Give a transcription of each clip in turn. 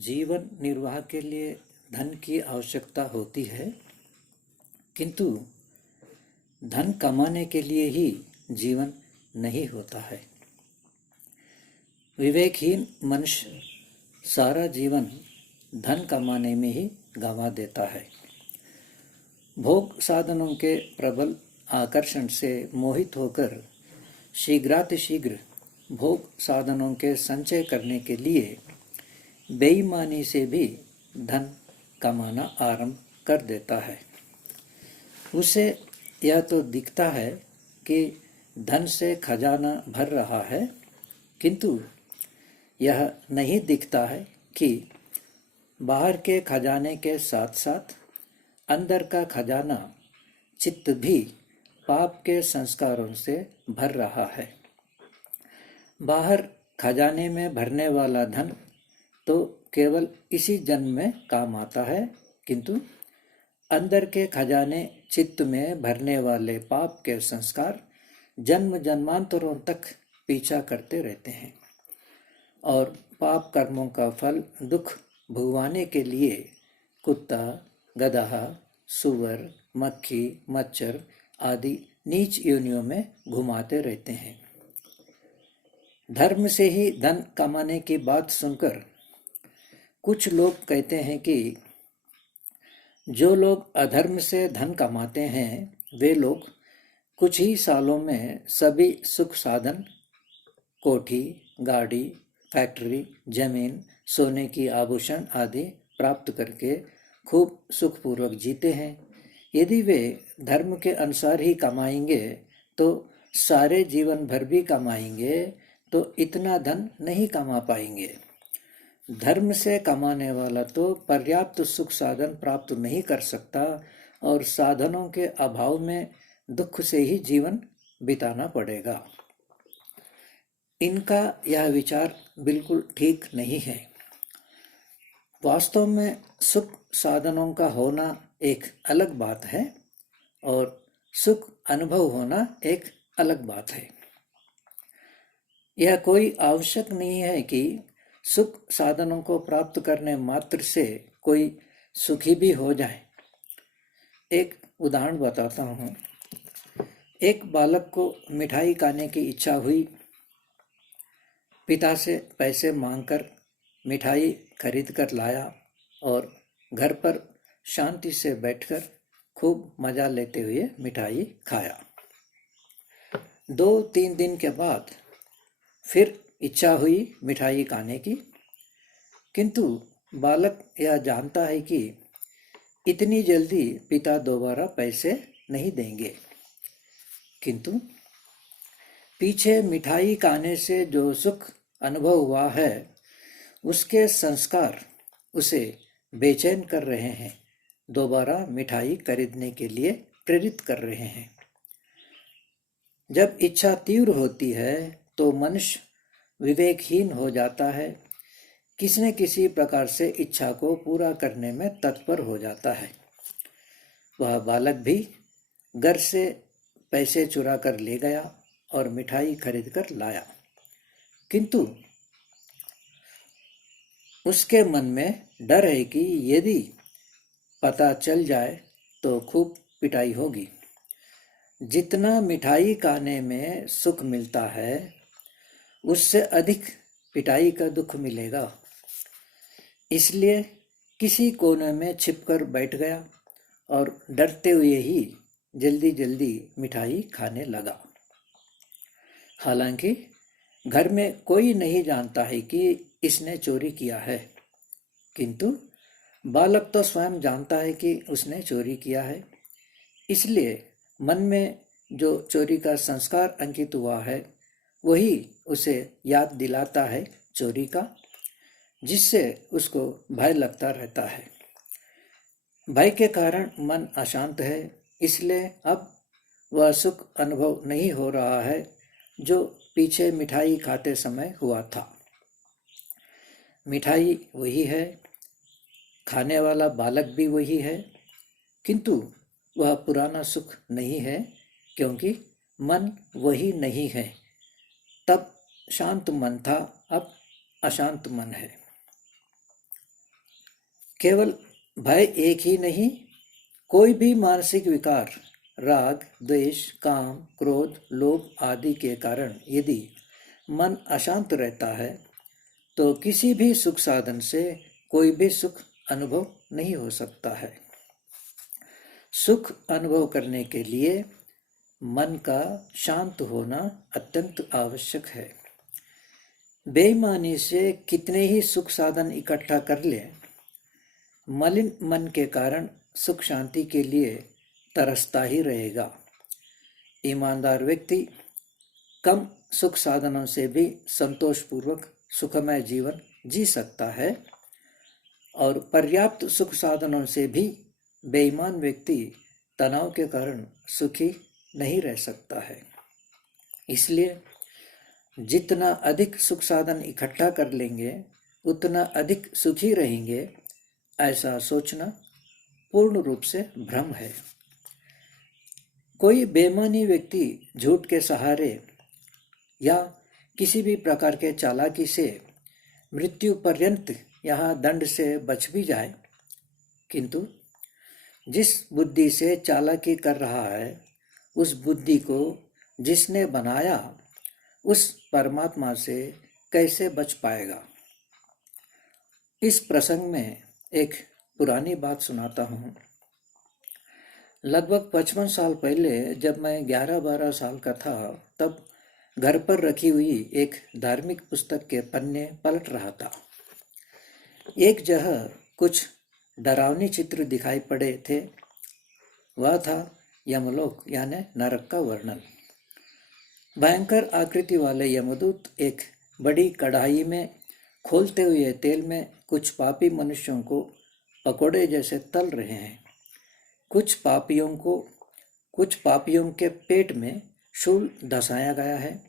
जीवन निर्वाह के लिए धन की आवश्यकता होती है, किंतु धन कमाने के लिए ही जीवन नहीं होता है। विवेकहीन मनुष्य सारा जीवन धन कमाने में ही गंवा देता है। भोग साधनों के प्रबल आकर्षण से मोहित होकर शीघ्रातिशीघ्र भोग साधनों के संचय करने के लिए बेईमानी से भी धन कमाना आरंभ कर देता है। उसे यह तो दिखता है कि धन से खजाना भर रहा है, किंतु यह नहीं दिखता है कि बाहर के खजाने के साथ साथ अंदर का खजाना चित्त भी पाप के संस्कारों से भर रहा है। बाहर खजाने में भरने वाला धन तो केवल इसी जन्म में काम आता है, किंतु अंदर के खजाने चित्त में भरने वाले पाप के संस्कार जन्म जन्मांतरों तक पीछा करते रहते हैं और पाप कर्मों का फल दुख भुगवाने के लिए कुत्ता, गधा, सुअर, मक्खी, मच्छर आदि नीच योनियों में घुमाते रहते हैं। धर्म से ही धन कमाने की बात सुनकर कुछ लोग कहते हैं कि जो लोग अधर्म से धन कमाते हैं वे लोग कुछ ही सालों में सभी सुख साधन, कोठी, गाड़ी, फैक्ट्री, जमीन, सोने की आभूषण आदि प्राप्त करके खूब सुखपूर्वक जीते हैं। यदि वे धर्म के अनुसार ही कमाएंगे तो सारे जीवन भर भी कमाएंगे तो इतना धन नहीं कमा पाएंगे। धर्म से कमाने वाला तो पर्याप्त सुख साधन प्राप्त नहीं कर सकता और साधनों के अभाव में दुख से ही जीवन बिताना पड़ेगा। इनका यह विचार बिल्कुल ठीक नहीं है। वास्तव में सुख साधनों का होना एक अलग बात है और सुख अनुभव होना एक अलग बात है। यह कोई आवश्यक नहीं है कि सुख साधनों को प्राप्त करने मात्र से कोई सुखी भी हो जाए। एक उदाहरण बताता हूँ। एक बालक को मिठाई खाने की इच्छा हुई। पिता से पैसे मांगकर मिठाई खरीद कर लाया और घर पर शांति से बैठकर खूब मजा लेते हुए मिठाई खाया। 2-3 दिन के बाद फिर इच्छा हुई मिठाई खाने की, किंतु बालक यह जानता है कि इतनी जल्दी पिता दोबारा पैसे नहीं देंगे, किंतु पीछे मिठाई खाने से जो सुख अनुभव हुआ है उसके संस्कार उसे बेचैन कर रहे हैं, दोबारा मिठाई खरीदने के लिए प्रेरित कर रहे हैं। जब इच्छा तीव्र होती है तो मनुष्य विवेकहीन हो जाता है, किसी न किसी प्रकार से इच्छा को पूरा करने में तत्पर हो जाता है। वह बालक भी घर से पैसे चुरा कर ले गया और मिठाई खरीद कर लाया, किंतु उसके मन में डर है कि यदि पता चल जाए तो खूब पिटाई होगी। जितना मिठाई खाने में सुख मिलता है उससे अधिक पिटाई का दुख मिलेगा। इसलिए किसी कोने में छिपकर बैठ गया और डरते हुए ही जल्दी जल्दी मिठाई खाने लगा। हालांकि घर में कोई नहीं जानता है कि इसने चोरी किया है, किंतु बालक तो स्वयं जानता है कि उसने चोरी किया है। इसलिए मन में जो चोरी का संस्कार अंकित हुआ है वही उसे याद दिलाता है चोरी का, जिससे उसको भय लगता रहता है। भय के कारण मन अशांत है, इसलिए अब वह सुख अनुभव नहीं हो रहा है जो पीछे मिठाई खाते समय हुआ था। मिठाई वही है, खाने वाला बालक भी वही है, किंतु वह पुराना सुख नहीं है क्योंकि मन वही नहीं है। तब शांत मन था, अब अशांत मन है। केवल भय एक ही नहीं, कोई भी मानसिक विकार, राग, द्वेष, काम, क्रोध, लोभ आदि के कारण यदि मन अशांत रहता है तो किसी भी सुख साधन से कोई भी सुख अनुभव नहीं हो सकता है। सुख अनुभव करने के लिए मन का शांत होना अत्यंत आवश्यक है। बेईमानी से कितने ही सुख साधन इकट्ठा कर ले, मलिन मन के कारण सुख शांति के लिए तरसता ही रहेगा। ईमानदार व्यक्ति कम सुख साधनों से भी संतोषपूर्वक सुखमय जीवन जी सकता है और पर्याप्त सुख साधनों से भी बेईमान व्यक्ति तनाव के कारण सुखी नहीं रह सकता है। इसलिए जितना अधिक सुख साधन इकट्ठा कर लेंगे उतना अधिक सुखी रहेंगे, ऐसा सोचना पूर्ण रूप से भ्रम है। कोई बेईमानी व्यक्ति झूठ के सहारे या किसी भी प्रकार के चालाकी से मृत्यु पर्यंत यहाँ दंड से बच भी जाए, किंतु जिस बुद्धि से चालाकी कर रहा है उस बुद्धि को जिसने बनाया उस परमात्मा से कैसे बच पाएगा। इस प्रसंग में एक पुरानी बात सुनाता हूँ। लगभग 55 साल पहले जब मैं 11-12 साल का था, तब घर पर रखी हुई एक धार्मिक पुस्तक के पन्ने पलट रहा था। एक जगह कुछ डरावनी चित्र दिखाई पड़े थे। वह था यमलोक यानी नरक का वर्णन। भयंकर आकृति वाले यमदूत एक बड़ी कढ़ाई में खोलते हुए तेल में कुछ पापी मनुष्यों को पकोड़े जैसे तल रहे हैं। कुछ पापियों के पेट में शूल धंसाया गया है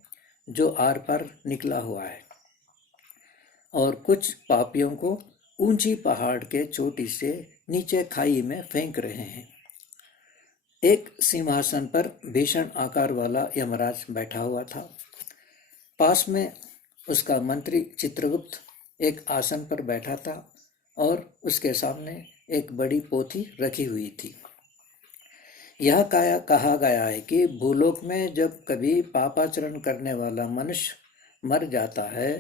जो आर पार निकला हुआ है और कुछ पापियों को ऊंची पहाड़ के चोटी से नीचे खाई में फेंक रहे हैं। एक सिंहासन पर भीषण आकार वाला यमराज बैठा हुआ था। पास में उसका मंत्री चित्रगुप्त एक आसन पर बैठा था और उसके सामने एक बड़ी पोथी रखी हुई थी। यह कहा गया है कि भूलोक में जब कभी पापाचरण करने वाला मनुष्य मर जाता है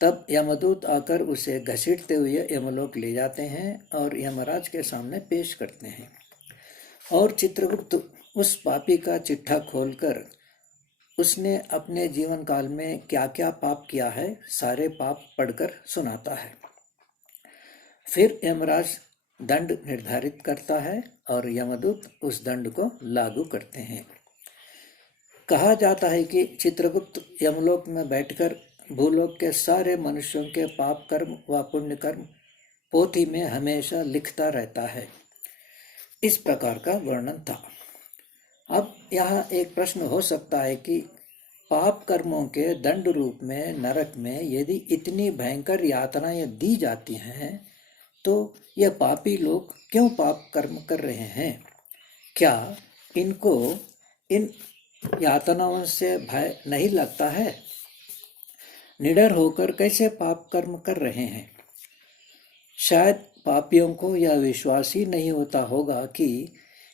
तब यमदूत आकर उसे घसीटते हुए यमलोक ले जाते हैं और यमराज के सामने पेश करते हैं और चित्रगुप्त उस पापी का चिट्ठा खोलकर उसने अपने जीवन काल में क्या क्या पाप किया है सारे पाप पढ़कर सुनाता है। फिर यमराज दंड निर्धारित करता है और यमदूत उस दंड को लागू करते हैं। कहा जाता है कि चित्रगुप्त यमलोक में बैठकर भूलोक के सारे मनुष्यों के पाप कर्म व पुण्य कर्म पोथी में हमेशा लिखता रहता है। इस प्रकार का वर्णन था। अब यहाँ एक प्रश्न हो सकता है कि पाप कर्मों के दंड रूप में नरक में यदि इतनी भयंकर यातनाएं दी जाती हैं तो यह पापी लोग क्यों पाप कर्म कर रहे हैं? क्या इनको इन यातनाओं से भय नहीं लगता है? निडर होकर कैसे पाप कर्म कर रहे हैं? शायद पापियों को यह विश्वास ही नहीं होता होगा कि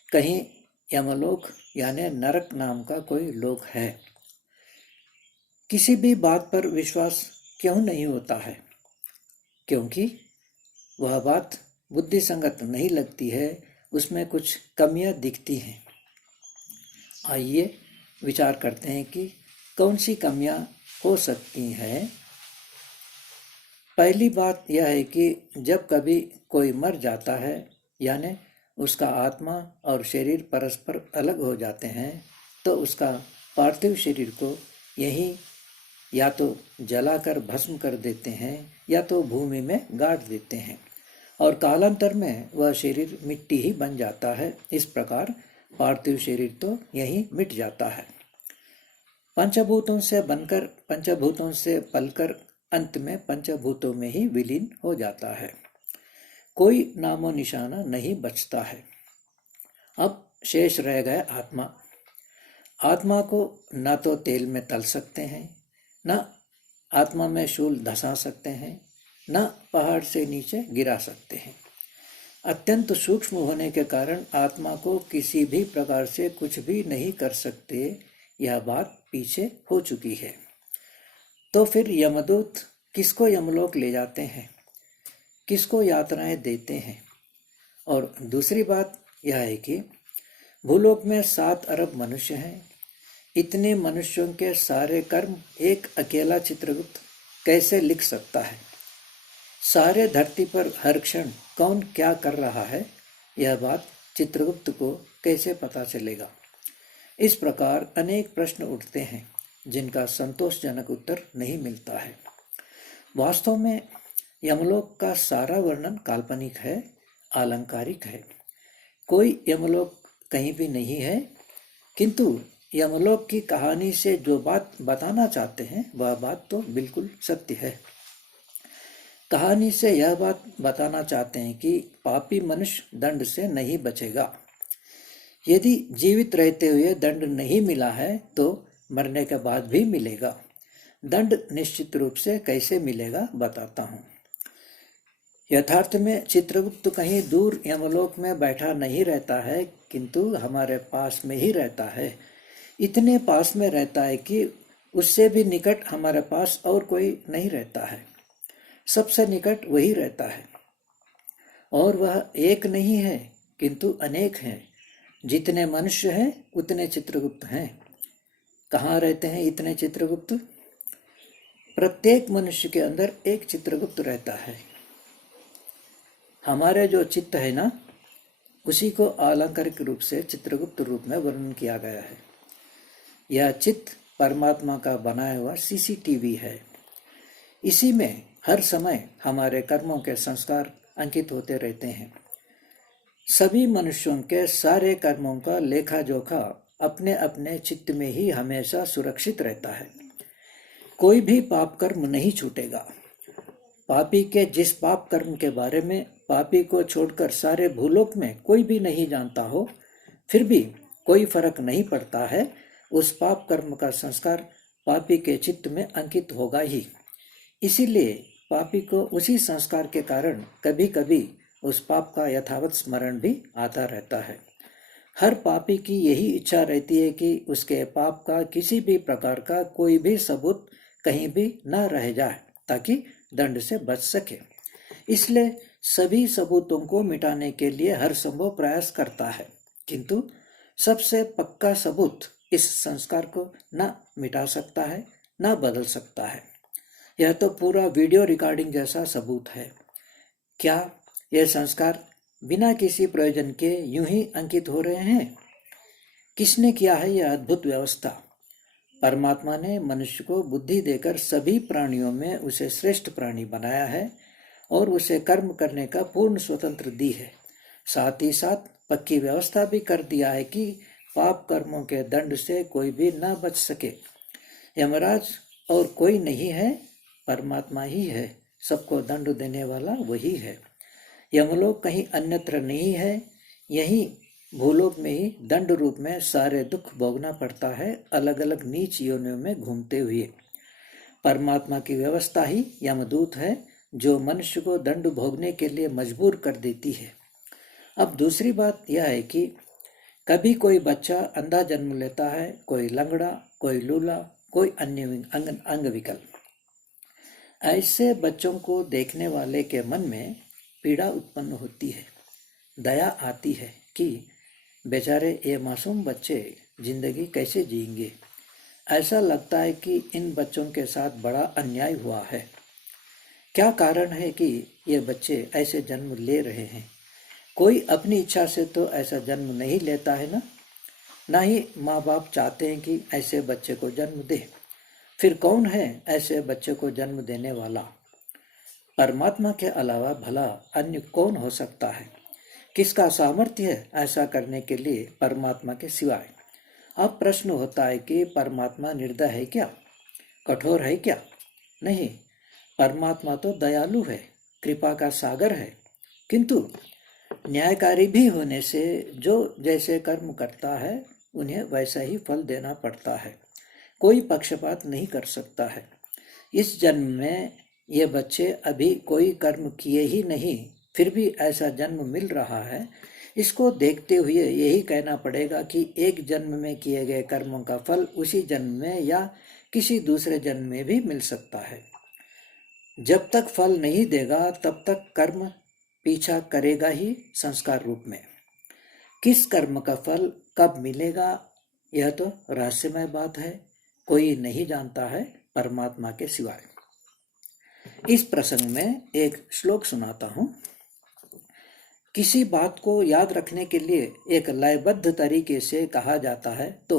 कहीं यमलोक यानी नरक नाम का कोई लोक है। किसी भी बात पर विश्वास क्यों नहीं होता है? क्योंकि वह बात बुद्धि संगत नहीं लगती है, उसमें कुछ कमियां दिखती हैं। आइए विचार करते हैं कि कौन सी कमियां हो सकती हैं। पहली बात यह है कि जब कभी कोई मर जाता है यानी उसका आत्मा और शरीर परस्पर अलग हो जाते हैं तो उसका पार्थिव शरीर को यही या तो जलाकर भस्म कर देते हैं या तो भूमि में गाड़ देते हैं और कालांतर में वह शरीर मिट्टी ही बन जाता है। इस प्रकार पार्थिव शरीर तो यही मिट जाता है। पंचभूतों से बनकर पंचभूतों से पलकर अंत में पंचभूतों में ही विलीन हो जाता है। कोई नामो निशाना नहीं बचता है। अब शेष रह गए आत्मा। आत्मा को न तो तेल में तल सकते हैं, न आत्मा में शूल धंसा सकते हैं, न पहाड़ से नीचे गिरा सकते हैं। अत्यंत सूक्ष्म होने के कारण आत्मा को किसी भी प्रकार से कुछ भी नहीं कर सकते, यह बात पीछे हो चुकी है। तो फिर यमदूत किसको यमलोक ले जाते हैं, किसको यातनाएं देते हैं? और दूसरी बात यह है कि भूलोक में 7 अरब मनुष्य हैं। इतने मनुष्यों के सारे कर्म एक अकेला चित्रगुप्त कैसे लिख सकता है? सारे धरती पर हर क्षण कौन क्या कर रहा है, यह बात चित्रगुप्त को कैसे पता चलेगा? इस प्रकार अनेक प्रश्न उठते हैं जिनका संतोषजनक उत्तर नहीं मिलता है। वास्तव में यमलोक का सारा वर्णन काल्पनिक है, आलंकारिक है। कोई यमलोक कहीं भी नहीं है, किंतु यमलोक की कहानी से जो बात बताना चाहते हैं वह बात तो बिल्कुल सत्य है। कहानी से यह बात बताना चाहते हैं कि पापी मनुष्य दंड से नहीं बचेगा। यदि जीवित रहते हुए दंड नहीं मिला है तो मरने के बाद भी मिलेगा। दंड निश्चित रूप से कैसे मिलेगा बताता हूँ। यथार्थ में चित्रगुप्त कहीं दूर यमलोक में बैठा नहीं रहता है, किंतु हमारे पास में ही रहता है। इतने पास में रहता है कि उससे भी निकट हमारे पास और कोई नहीं रहता है। सबसे निकट वही रहता है, और वह एक नहीं है किंतु अनेक हैं। जितने मनुष्य हैं उतने चित्रगुप्त हैं। कहाँ रहते हैं इतने चित्रगुप्त? प्रत्येक मनुष्य के अंदर एक चित्रगुप्त रहता है। हमारे जो चित्त है ना, उसी को अलंकारिक रूप से चित्रगुप्त रूप में वर्णन किया गया है। यह चित्त परमात्मा का बनाया हुआ सीसीटीवी है। इसी में हर समय हमारे कर्मों के संस्कार अंकित होते रहते हैं। सभी मनुष्यों के सारे कर्मों का लेखा जोखा अपने अपने चित्त में ही हमेशा सुरक्षित रहता है। कोई भी पाप कर्म नहीं छूटेगा। पापी के जिस पाप कर्म के बारे में पापी को छोड़कर सारे भूलोक में कोई भी नहीं जानता हो, फिर भी कोई फर्क नहीं पड़ता है। उस पाप कर्म का संस्कार पापी के चित्त में अंकित होगा ही। इसीलिए पापी को उसी संस्कार के कारण कभी कभी उस पाप का यथावत स्मरण भी आता रहता है। हर पापी की यही इच्छा रहती है कि उसके पाप का किसी भी प्रकार का कोई भी सबूत कहीं भी न रह जाए, ताकि दंड से बच सके। इसलिए सभी सबूतों को मिटाने के लिए हर संभव प्रयास करता है, किंतु सबसे पक्का सबूत इस संस्कार को न मिटा सकता है, न बदल सकता है। यह तो पूरा वीडियो रिकॉर्डिंग जैसा सबूत है। क्या यह संस्कार बिना किसी प्रयोजन के यूं ही अंकित हो रहे हैं? किसने किया है यह अद्भुत व्यवस्था? परमात्मा ने मनुष्य को बुद्धि देकर सभी प्राणियों में उसे श्रेष्ठ प्राणी बनाया है और उसे कर्म करने का पूर्ण स्वतंत्र दी है। साथ ही साथ पक्की व्यवस्था भी कर दिया है कि पाप कर्मों के दंड से कोई भी न बच सके। यमराज और कोई नहीं है, परमात्मा ही है। सबको दंड देने वाला वही है। यमलोक कहीं अन्यत्र नहीं है, यही भूलोक में ही दंड रूप में सारे दुख भोगना पड़ता है, अलग अलग नीच योनियों में घूमते हुए। परमात्मा की व्यवस्था ही यमदूत है, जो मनुष्य को दंड भोगने के लिए मजबूर कर देती है। अब दूसरी बात यह है कि कभी कोई बच्चा अंधा जन्म लेता है, कोई लंगड़ा, कोई लूला, कोई अन्य अंगविकल। ऐसे बच्चों को देखने वाले के मन में पीड़ा उत्पन्न होती है। दया आती है कि बेचारे ये मासूम बच्चे जिंदगी कैसे जिएंगे। ऐसा लगता है कि इन बच्चों के साथ बड़ा अन्याय हुआ है। क्या कारण है कि ये बच्चे ऐसे जन्म ले रहे हैं? कोई अपनी इच्छा से तो ऐसा जन्म नहीं लेता है ना ही माँ बाप चाहते हैं कि ऐसे बच्चे को जन्म दे। फिर कौन है ऐसे बच्चे को जन्म देने वाला? परमात्मा के अलावा भला अन्य कौन हो सकता है? किसका सामर्थ्य है ऐसा करने के लिए परमात्मा के सिवाय? अब प्रश्न होता है कि परमात्मा निर्दय है क्या, कठोर है क्या? नहीं, परमात्मा तो दयालु है, कृपा का सागर है, किंतु न्यायकारी भी होने से जो जैसे कर्म करता है उन्हें वैसा ही फल देना पड़ता है। कोई पक्षपात नहीं कर सकता है। इस जन्म में ये बच्चे अभी कोई कर्म किए ही नहीं, फिर भी ऐसा जन्म मिल रहा है, इसको देखते हुए यही कहना पड़ेगा कि एक जन्म में किए गए कर्मों का फल उसी जन्म में या किसी दूसरे जन्म में भी मिल सकता है। जब तक फल नहीं देगा तब तक कर्म पीछा करेगा ही संस्कार रूप में। किस कर्म का फल कब मिलेगा यह तो रहस्यमय बात है, कोई नहीं जानता है परमात्मा के सिवाय। इस प्रसंग में एक श्लोक सुनाता हूं। किसी बात को याद रखने के लिए एक लयबद्ध तरीके से कहा जाता है तो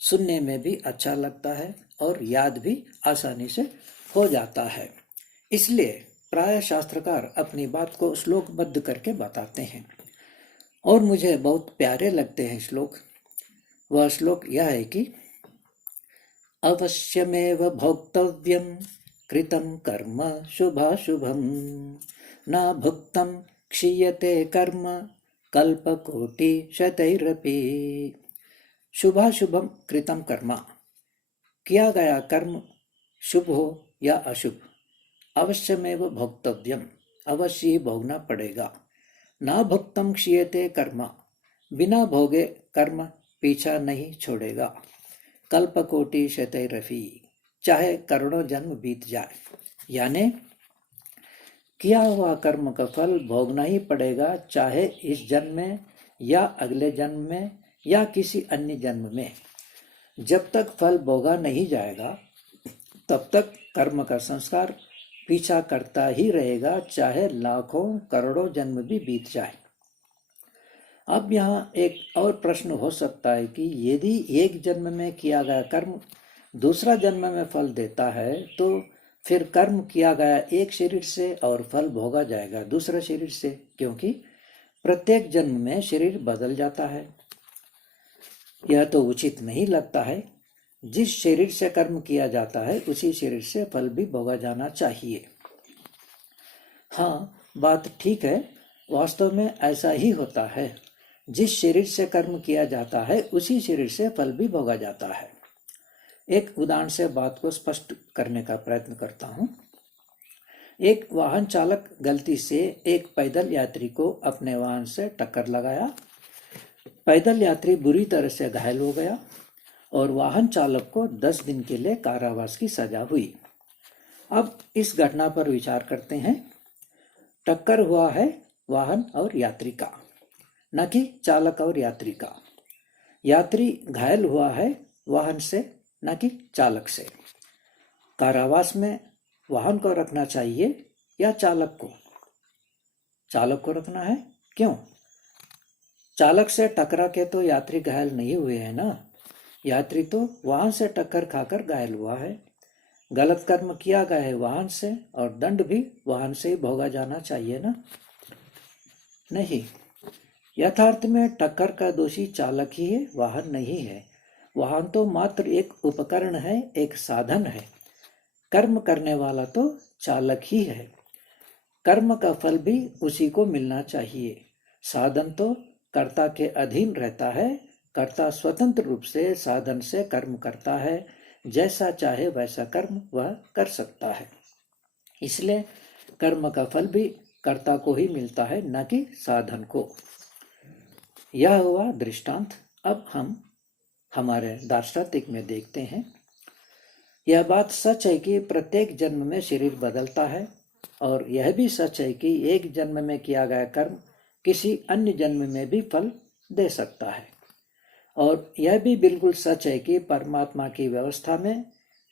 सुनने में भी अच्छा लगता है और याद भी आसानी से हो जाता है। इसलिए प्राय शास्त्रकार अपनी बात को श्लोकबद्ध करके बताते हैं और मुझे बहुत प्यारे लगते हैं श्लोक। वह श्लोक यह है कि अवश्यमेव भोक्तव्यम कृतं कर्म शुभाशुभम न भुक्तं क्षीयते कर्म कल्पकोटि शतैरपि। शुभाशुभम कृतं कर्म, किया गया कर्म शुभ हो या अशुभ, अवश्यमेव भोक्तव्यम, अवश्य ही भोगना पड़ेगा। ना भुक्तम क्षीयते कर्म, बिना भोगे कर्म पीछा नहीं छोड़ेगा। कल्पकोटि शतैरपि, चाहे करोड़ों जन्म बीत जाए, यानी किया हुआ कर्म का फल भोगना ही पड़ेगा, चाहे इस जन्म में या अगले जन्म में या किसी अन्य जन्म में। जब तक फल भोगा नहीं जाएगा तब तक कर्म का संस्कार पीछा करता ही रहेगा, चाहे लाखों करोड़ों जन्म भी बीत जाए। अब यहाँ एक और प्रश्न हो सकता है कि यदि एक जन्म में किया गया कर्म दूसरा जन्म में फल देता है तो फिर कर्म किया गया एक शरीर से और फल भोगा जाएगा दूसरे शरीर से, क्योंकि प्रत्येक जन्म में शरीर बदल जाता है। यह तो उचित नहीं लगता है। जिस शरीर से कर्म किया जाता है उसी शरीर से फल भी भोगा जाना चाहिए। हाँ, बात ठीक है, वास्तव में ऐसा ही होता है। जिस शरीर से कर्म किया जाता है उसी शरीर से फल भी भोगा जाता है। एक उदाहरण से बात को स्पष्ट करने का प्रयत्न करता हूं। एक वाहन चालक गलती से एक पैदल यात्री को अपने वाहन से टक्कर लगाया। पैदल यात्री बुरी तरह से घायल हो गया और वाहन चालक को 10 दिन के लिए कारावास की सजा हुई। अब इस घटना पर विचार करते हैं। टक्कर हुआ है वाहन और यात्री का, न कि चालक और यात्री का। यात्री घायल हुआ है वाहन से, न कि चालक से। कारावास में वाहन को रखना चाहिए या चालक को? चालक को रखना है। क्यों? चालक से टकरा के तो यात्री घायल नहीं हुए हैं ना। यात्री तो वाहन से टक्कर खाकर घायल हुआ है। गलत कर्म किया गया है वाहन से और दंड भी वाहन से ही भोगा जाना चाहिए ना। नहीं, यथार्थ में टक्कर का दोषी चालक ही है, वाहन नहीं है। वाहन तो मात्र एक उपकरण है, एक साधन है। कर्म करने वाला तो चालक ही है। कर्म का फल भी उसी को मिलना चाहिए। साधन तो कर्ता के अधीन रहता है। कर्ता स्वतंत्र रूप से साधन से कर्म करता है, जैसा चाहे वैसा कर्म वह कर सकता है। इसलिए कर्म का फल भी कर्ता को ही मिलता है, न कि साधन को। यह हुआ दृष्टांत। अब हम हमारे दार्शनिक में देखते हैं। यह बात सच है कि प्रत्येक जन्म में शरीर बदलता है और यह भी सच है कि एक जन्म में किया गया कर्म किसी अन्य जन्म में भी फल दे सकता है। और यह भी बिल्कुल सच है कि परमात्मा की व्यवस्था में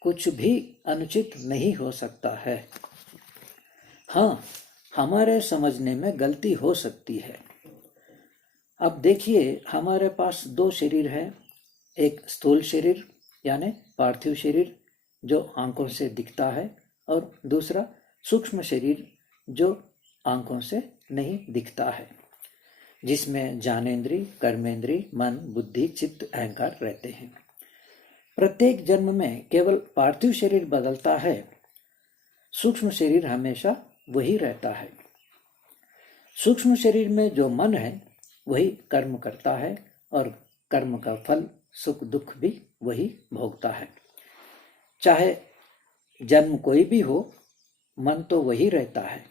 कुछ भी अनुचित नहीं हो सकता है। हाँ, हमारे समझने में गलती हो सकती है। अब देखिए, हमारे पास 2 शरीर है। एक स्थूल शरीर यानी पार्थिव शरीर जो आंखों से दिखता है और दूसरा सूक्ष्म शरीर जो आंखों से नहीं दिखता है, जिसमें ज्ञानेंद्री, कर्मेंद्री, मन, बुद्धि, चित्त, अहंकार रहते हैं। प्रत्येक जन्म में केवल पार्थिव शरीर बदलता है, सूक्ष्म शरीर हमेशा वही रहता है। सूक्ष्म शरीर में जो मन है वही कर्म करता है और कर्म का फल सुख दुख भी वही भोगता है। चाहे जन्म कोई भी हो, मन तो वही रहता है।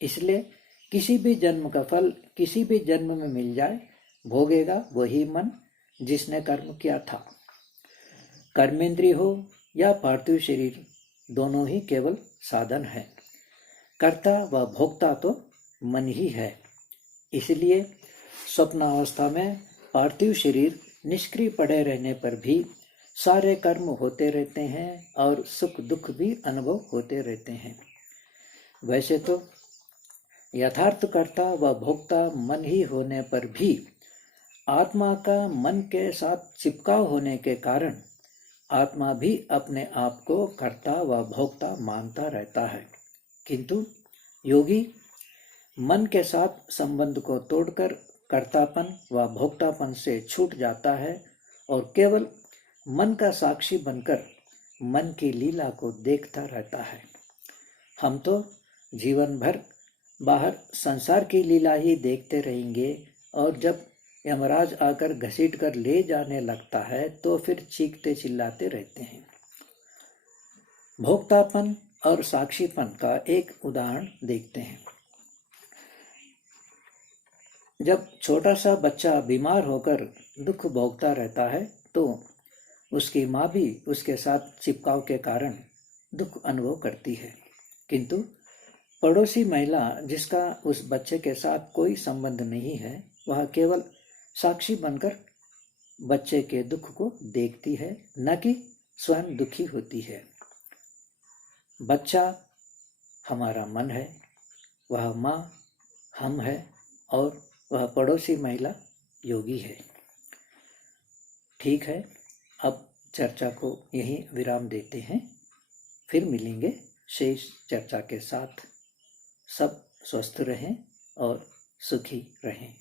इसलिए किसी भी जन्म का फल किसी भी जन्म में मिल जाए, भोगेगा वही मन जिसने कर्म किया था। कर्मेंद्रिय हो या पार्थिव शरीर, दोनों ही केवल साधन है। कर्ता व भोक्ता तो मन ही है। इसलिए स्वप्नावस्था में पार्थिव शरीर निष्क्रिय पड़े रहने पर भी सारे कर्म होते रहते हैं और सुख दुख भी अनुभव होते रहते हैं। वैसे तो यथार्थ कर्ता व भोक्ता मन ही होने पर भी आत्मा का मन के साथ चिपकाव होने के कारण आत्मा भी अपने आप को कर्ता व भोक्ता मानता रहता है। किंतु योगी मन के साथ संबंध को तोड़कर कर्तापन व भोक्तापन से छूट जाता है और केवल मन का साक्षी बनकर मन की लीला को देखता रहता है। हम तो जीवन भर बाहर संसार की लीला ही देखते रहेंगे और जब यमराज आकर घसीट कर ले जाने लगता है तो फिर चीखते चिल्लाते रहते हैं। भोक्तापन और साक्षीपन का एक उदाहरण देखते हैं। जब छोटा सा बच्चा बीमार होकर दुख भोगता रहता है तो उसकी माँ भी उसके साथ चिपकाव के कारण दुख अनुभव करती है। किंतु पड़ोसी महिला जिसका उस बच्चे के साथ कोई संबंध नहीं है, वह केवल साक्षी बनकर बच्चे के दुख को देखती है, न कि स्वयं दुखी होती है। बच्चा हमारा मन है, वह माँ हम है और वह पड़ोसी महिला योगी है। ठीक है, अब चर्चा को यहीं विराम देते हैं, फिर मिलेंगे शेष चर्चा के साथ। सब स्वस्थ रहें और सुखी रहें।